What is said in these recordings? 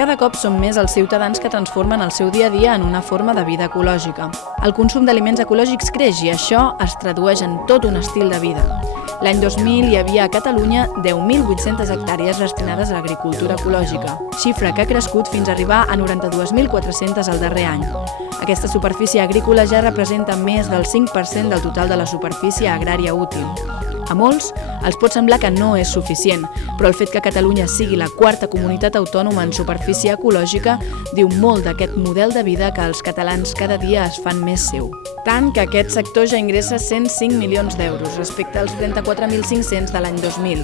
Cada cop són més els ciutadans que transformen el seu dia a dia en una forma de vida ecològica. El consum d'aliments ecològics creix i això es tradueix en tot un estil de vida. L'any 2000 hi havia a Catalunya 10.800 hectàrees destinades a l'agricultura ecològica, xifra que ha crescut fins a arribar a 92.400 el darrer any. Aquesta superfície agrícola ja representa més del 5% del total de la superfície agrària útil. A molts els pot semblar que no és suficient, però el fet que Catalunya sigui la quarta comunitat autònoma en superfície ecològica diu molt d'aquest model de vida que els catalans cada dia es fan més seu. Tant que aquest sector ja ingressa 105 milions d'euros respecte als 34.500 de l'any 2000.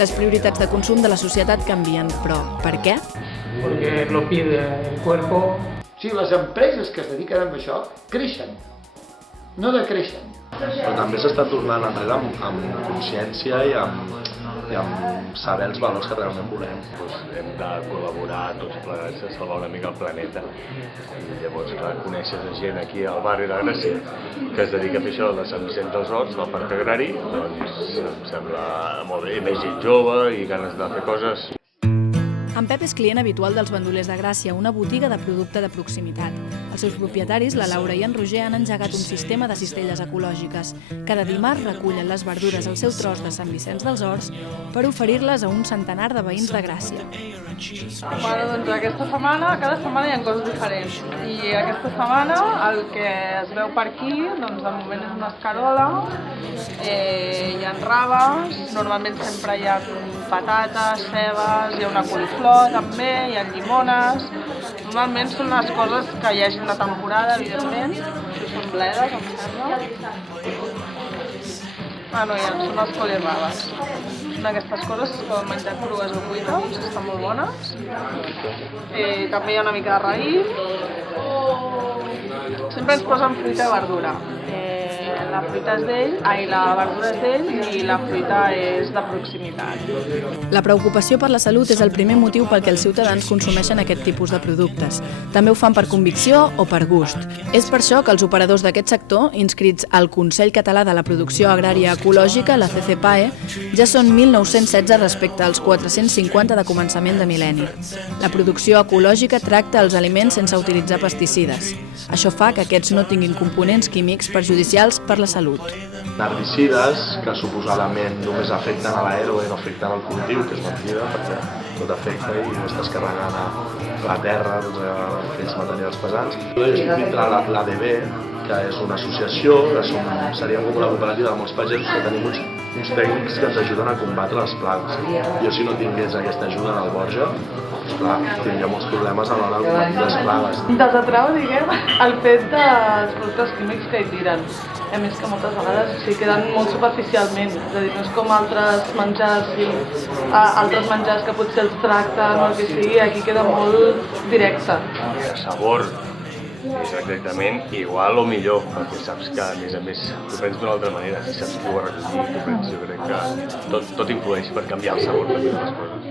Les prioritats de consum de la societat canvien, però per què? Porque lo pide el cuerpo. Sí, les empreses que es dediquen a això creixen, no decreixen. Però també s'està tornant enrere amb consciència i amb saber els valors que realment volem. Hem de col·laborar tots plegats a salvar una mica el planeta. I llavors, clar, coneixes gent aquí al barri de Gràcia que es dedica a fer això de Sant Vicenç dels Horts, del Parc Agrari, doncs em sembla molt bé, més gent jove i ganes de fer coses. En Pep és client habitual dels Bandolers de Gràcia, una botiga de producte de proximitat. Els seus propietaris, la Laura i en Roger, han engegat un sistema de cistelles ecològiques. Cada dimarts recullen les verdures al seu tros de Sant Vicenç dels Horts per oferir-les a un centenar de veïns de Gràcia. Doncs aquesta setmana, cada setmana hi ha coses diferents. I aquesta setmana el que es veu per aquí, doncs de moment és una escarola, hi ha raves, normalment sempre hi ha patates, cebes, hi ha una coliflor també, hi ha llimones. Normalment són les coses que hi hagin de temporada, evidentment. Això són bledes, em sembla. No, són les colirraves. Són aquestes coses que es poden menjar crues o cuites, estan molt bones. També hi ha una mica de raïm. Sempre ens posen fruita i verdura. La fruita és d'ell, la verdura és d'ell i la fruita és de proximitat. La preocupació per la salut és el primer motiu pel que els ciutadans consumeixen aquest tipus de productes. També ho fan per convicció o per gust. És per això que els operadors d'aquest sector, inscrits al Consell Català de la Producció Agrària Ecològica, la CCPAE, ja són 1.916 respecte als 450 de començament de mil·lenni. La producció ecològica tracta els aliments sense utilitzar pesticides. Això fa que aquests no tinguin components químics perjudicials per la salut. Herbicides que suposadament només afecten a l'aero i no afecten al cultiu, que és mentida, perquè tot afecta i estàs carregant a la terra aquells materials pesants. Jo estic dintre l'ADB, que és una associació, que seríem com una cooperativa de molts pagesos que tenim uns tècnics que ens ajuden a combatre les plagues. Jo si no tingués aquesta ajuda del Borja, clar, tindria molts problemes a l'hora de combatir les plagues. Desatrau, diguem, el fet dels productes químics que hi tiren. A més que moltes vegades queden molt superficialment, és a dir, no és com altres menjars que potser els tracten o el que sigui, aquí queda molt directe. El sabor és exactament igual o millor, perquè saps que, a més, t'ho prens d'una altra manera, si saps que ho ha recollit, t'ho prens, jo crec que tot influeix per canviar el sabor també de les coses.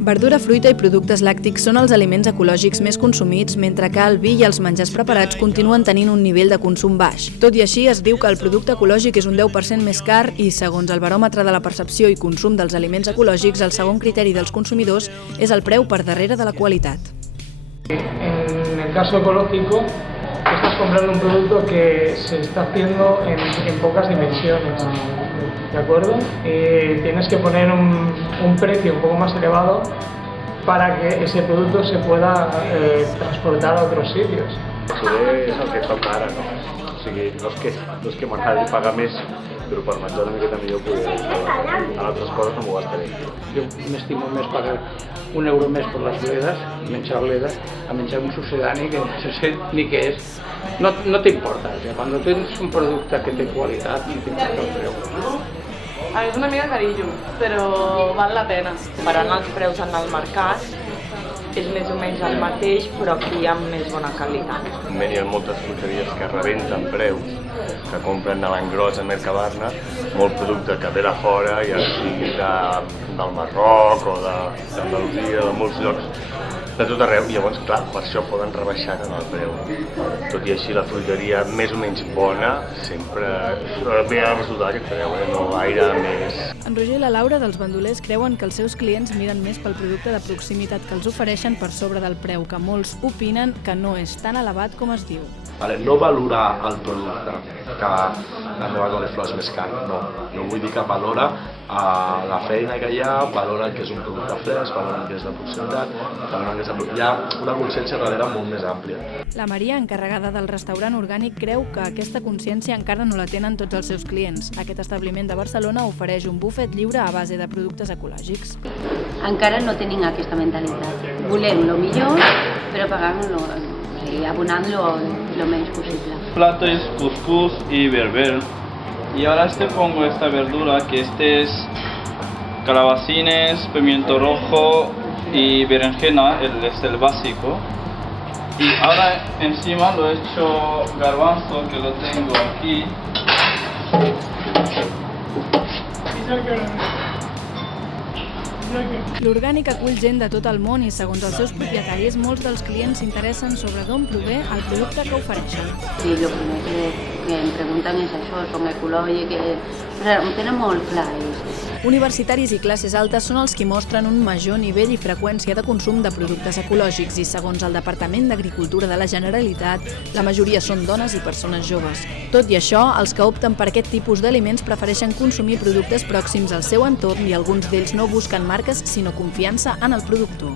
Verdura, fruita i productes làctics són els aliments ecològics més consumits, mentre que el vi i els menjars preparats continuen tenint un nivell de consum baix. Tot i així, es diu que el producte ecològic és un 10% més car i, segons el baròmetre de la percepció i consum dels aliments ecològics, el segon criteri dels consumidors és el preu per darrere de la qualitat. En el caso ecológico, estás comprando un producto que se está haciendo en pocas dimensiones, ¿de acuerdo? Tienes que poner un precio un poco más elevado para que ese producto se pueda transportar a otros sitios. És el que toca ara, no? O sigui, no és que m'agradi pagar més, però per menjar una miqueta millor en altres coses no m'ho gastaré. Jo m'estimo més pagar €1 més per les bledes, menjar bledes, a menjar un sucedani que no sé ni què és. No t'importa, quan tens un producte que té qualitat no t'importa el preu. A mi és una mica carillo, però val la pena. Comparant els preus en el mercat, és més o menys el mateix, però aquí amb més bona qualitat. Hi ha moltes fruiteries que rebenten preus, que compren a l'engròs a Mercabarna molt producte que ve de fora, ja sigui del Marroc o d'Andalusia, de molts llocs, de tot arreu, i llavors, clar, per això poden rebaixar en el preu. Tot i així, la fruiteria més o menys bona sempre ve a resultar aquest preu, no gaire més. En Roger i la Laura dels bandolers creuen que els seus clients miren més pel producte de proximitat que els ofereixen per sobre del preu, que molts opinen que no és tan elevat com es diu. No valorar el producte, que la meva coliflor és més car, no. Jo vull dir que valora la feina que hi ha, valora que és un producte fresc, valora que és de proximitat, valora que hi ha una consciència darrere molt més àmplia. La Maria, encarregada del restaurant orgànic, creu que aquesta consciència encara no la tenen tots els seus clients. Aquest establiment de Barcelona ofereix un buffet lliure a base de productes ecològics. Encara no tenim aquesta mentalitat. Volem lo millor, però pagant-lo, abonant-lo lo menos posible. El plato es cuscús y berbel. Y ahora pongo esta verdura, que es calabacines, pimiento rojo y berenjena, es el básico. Y ahora encima lo he hecho garbanzo, que lo tengo aquí. L'orgànic acull gent de tot el món i, segons els seus propietaris, molts dels clients s'interessen sobre d'on prové el producte que ofereixen. Sí, el primer que em pregunten és això, són ecològics, ho tenen molt clar. Universitaris i classes altes són els qui mostren un major nivell i freqüència de consum de productes ecològics i, segons el Departament d'Agricultura de la Generalitat, la majoria són dones i persones joves. Tot i això, els que opten per aquest tipus d'aliments prefereixen consumir productes pròxims al seu entorn i alguns d'ells no busquen marques, sinó confiança en el productor.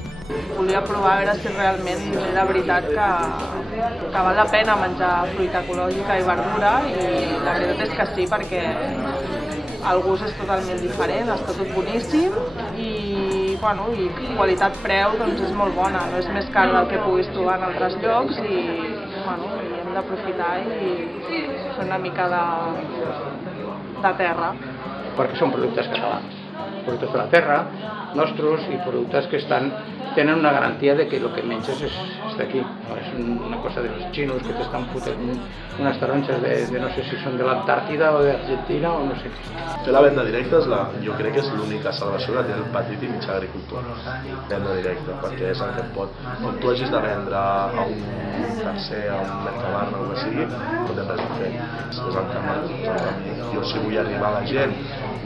Volia provar a veure si realment era veritat que val la pena menjar fruita ecològica i verdura, i la veritat és que sí, perquè el gust és totalment diferent, està tot boníssim i qualitat-preu és molt bona, no és més car del que puguis trobar en altres llocs i hem d'aprofitar i fer una mica de terra. Perquè són productes catalans, productes de la terra, nostres, i productes que tenen una garantia de que el que menges és d'aquí. No és una cosa de los chinos que t'estan fotent unes taronges de no sé si són de l'Antàrtida o d'Argentina o no sé què. Fer la venda directa jo crec que és l'única salvació que té el petit i mitjà agricultor. Venda directa, perquè és el que on tu hagis de vendre a un tercer, a un mercabarna o el que sigui, no tens res a fer. És el camí. Jo si vull arribar a la gent,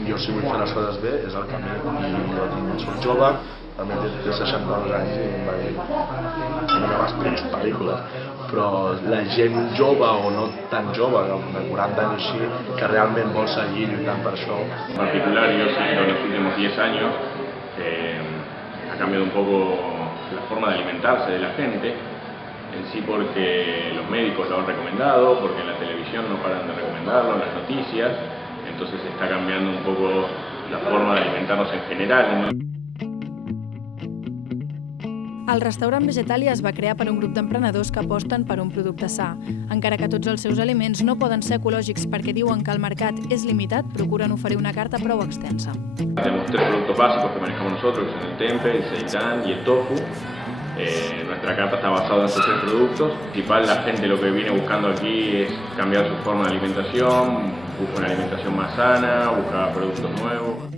jo si vull fer les coses bé, és el camí. I jo soc jove, també té 62 anys i em va dir no m'has vist pel·lícules, però la gent jove o no tan jove, de 40 anys així, que realment vol seguir lluitant per això. En particular, yo sí que en los últimos 10 años ha cambiado un poco la forma de alimentarse de la gente, en sí porque los médicos lo han recomendado, porque en la televisión no paran de recomendarlo, en las noticias, entonces está cambiando un poco la forma de alimentarnos en general, ¿no? El restaurant Vegetalia es va crear per un grup d'emprenedors que aposten per un producte sa. Encara que tots els seus aliments no poden ser ecològics perquè diuen que el mercat és limitat, procuren oferir una carta prou extensa. Tenemos 3 productos básicos que manejamos nosotros, que son el tempe, el seitán y el tofu. Nuestra carta está basada en estos 3 productos. Principal, la gente lo que viene buscando aquí es cambiar su forma de alimentación, busca una alimentación más sana, busca productos nuevos.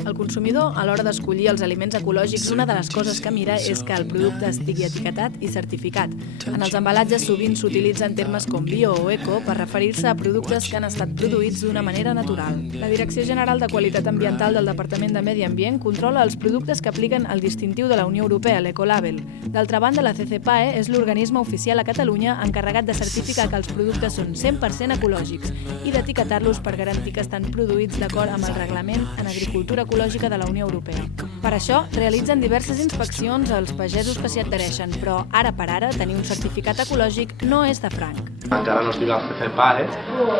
El consumidor, a l'hora d'escollir els aliments ecològics, una de les coses que mira és que el producte estigui etiquetat i certificat. En els embalatges sovint s'utilitzen termes com bio o eco per referir-se a productes que han estat produïts d'una manera natural. La Direcció General de Qualitat Ambiental del Departament de Medi Ambient controla els productes que apliquen el distintiu de la Unió Europea, l'Ecolabel. D'altra banda, la CCPAE és l'organisme oficial a Catalunya encarregat de certificar que els productes són 100% ecològics i d'etiquetar-los per garantir que estan produïts d'acord amb el Reglament en Agricultura Ecològica de la Unió Europea. Per això, realitzen diverses inspeccions als pagesos que s'hi adhereixen, però ara per ara tenir un certificat ecològic no és de franc. Encara no estic al CCPAE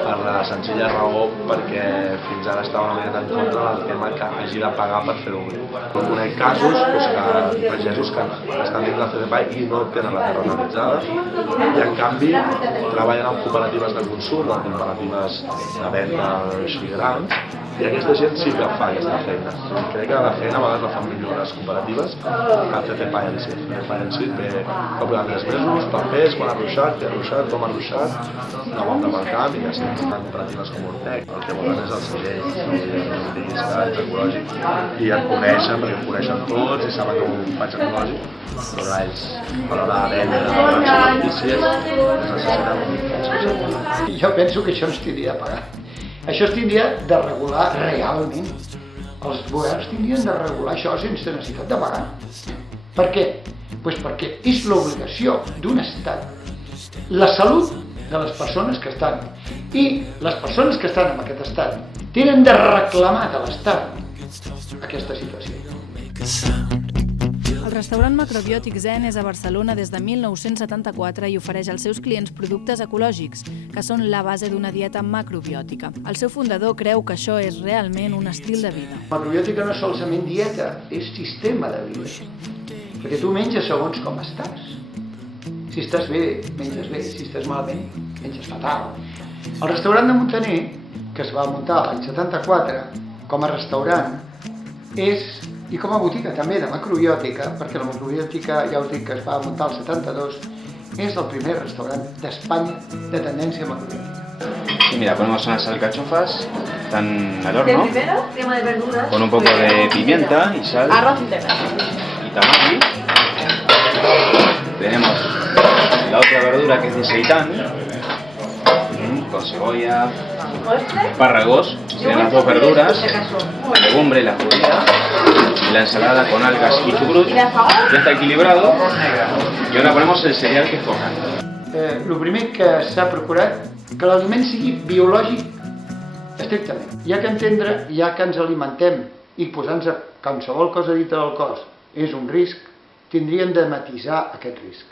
per la senzilla raó perquè fins ara estava una mica en contra del tema que hagi de pagar per fer-ho bé. No conec casos que pagesos que estan dins del CCPAE i no tenen la terra analitzada i en canvi treballen en cooperatives de consum, en cooperatives de venda així grans, i aquesta gent sí que fa aquesta feina. Crec que la feina a vegades la fan millor les cooperatives que el CCPAE en si. El CCPAE en si ve cop cada 3 mesos, papers, quan ha ruixat, què ha ruixat, com ha ruixat, una volta pel camp i ja estem tan cooperatives com Ortec. El que volen és el segell, no diguis que ets ecològic i et coneixen, perquè em coneixen tots i saben que ho faig ecològic, però ells a l'hora de vendre les notícies necessiten un. Jo penso que això ens tindria de pagar. Això es tindria de regular realment. Els governs tindrien de regular això sense necessitat de pagar. Per què? Pues perquè és l'obligació d'un estat. La salut de les persones que estan i les persones que estan en aquest estat tenen de reclamar de l'estat aquesta situació. El restaurant macrobiòtic Zen és a Barcelona des de 1974 i ofereix als seus clients productes ecològics, que són la base d'una dieta macrobiòtica. El seu fundador creu que això és realment un estil de vida. Macrobiòtica no és solament dieta, és sistema de vida. Perquè tu menges segons com estàs. Si estàs bé, menges bé, si estàs malament, menges fatal. El restaurant de Montaner, que es va muntar l'any 74 com a restaurant, i com a botiga també de macrobiòtica, perquè la macrobiòtica, ja us dic que es va muntar el 72, es el primer restaurant d'Espanya de tendencia macrobiótica. Y mira, ponemos unas alcachofas, están al horno, primero, crema de verduras, con un poco de pimienta y sal, arroz integral y tamari. Tenemos la otra verdura que es de seitán, con cebolla, espárragos, serían las dos verduras, legumbre, la judía, y la ensalada con algas y chucrut. Ya está equilibrado y ahora ponemos el cereal que escojan. El primer que s'ha procurat que l'aliment sigui biològic estrictament. Hi ha que entendre, ja que ens alimentem i posar-nos qualsevol cosa dintre del cos és un risc, tindrien de matisar aquest risc.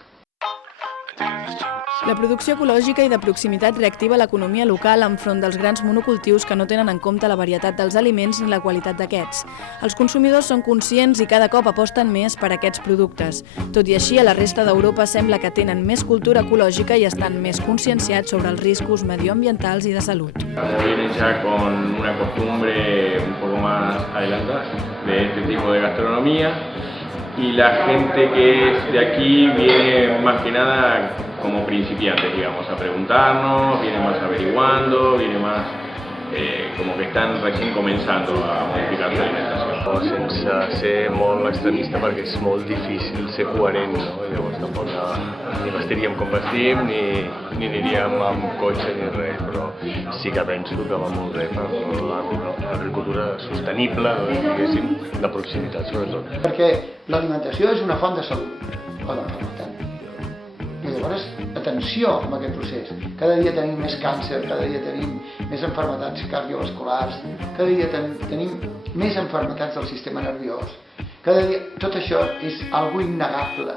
La producció ecològica i de proximitat reactiva l'economia local enfront dels grans monocultius que no tenen en compte la varietat dels aliments ni la qualitat d'aquests. Els consumidors són conscients i cada cop aposten més per aquests productes. Tot i així, a la resta d'Europa sembla que tenen més cultura ecològica i estan més conscienciats sobre els riscos medioambientals i de salut. Vienen ya con una costumbre un poco más adelantada de este tipo de gastronomía y la gente que es de aquí viene más que nada como principiantes, digamos, a preguntarnos, viene más averiguando, viene más como que están recién comenzando a modificar su alimentación. Sense ser molt extremista perquè és molt difícil ser coherent, no? Llavors tampoc ni vestiríem com vestim ni aniríem amb cotxe ni res, però sí que penso que va molt bé per l'agricultura sostenible, diguéssim, de proximitat sobretot. Perquè l'alimentació és una font de salut, o de malaltat. I llavors, atenció amb aquest procés. Cada dia tenim més càncer, cada dia tenim més malalties cardiovasculars, cada dia tenim més malalties del sistema nerviós. Cada dia, tot això és algo innegable.